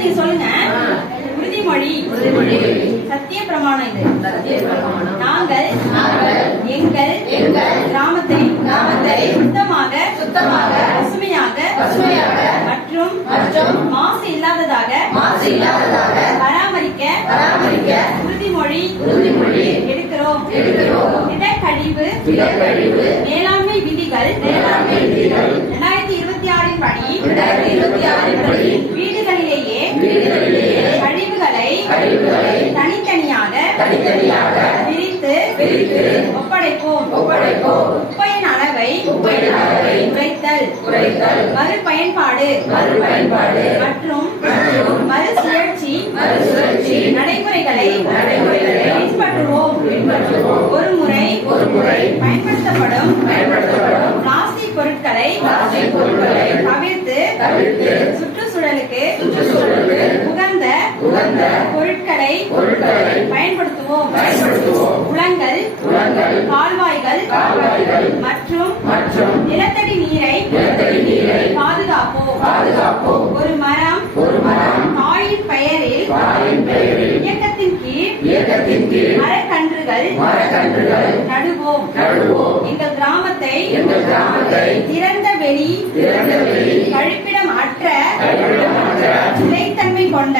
நீங்க சொல்லுங்க. உறுதிமொழி. சத்திய பிரமாணம். நாங்கள் எங்கள் கிராமத்தை சுத்தமாக பசுமையாக மற்றும் மாசு இல்லாததாக பராமரிக்க உறுதிமொழி எடுக்கிறோம். இடக்கழிவு மேலாண்மை விதிகள் 2026 படி வீடுகளிலேயே கழிவுகளை தனித்தனியாக பிரித்து ஒப்படைப்போம். குப்பையின் அளவை குறைத்தல் மறுபயன்பாடு மற்றும் மறுசுழற்சி நடைமுறைகளை பின்பற்றுவோம். ஒருமுறை பயன்படுத்தப்படும் பிளாஸ்டிக் பொருட்களை தவிர்த்து சுற்றுச்சூழலுக்கு உகந்த பொருட்களை பயன்படுத்துவோம். குளங்கள், கால்வாய்கள் மற்றும் நிலத்தடி நீரை பாதுகாப்போம். ஒரு மரம் தாயின் பெயரில் இயக்கத்தின் கீழ் மரக்கன்றுகள் நடுவோம். எங்கள் கிராமத்தை திறந்த வெளி கழிப்பிடம் அற்ற நிலைத்தன்மை கொண்ட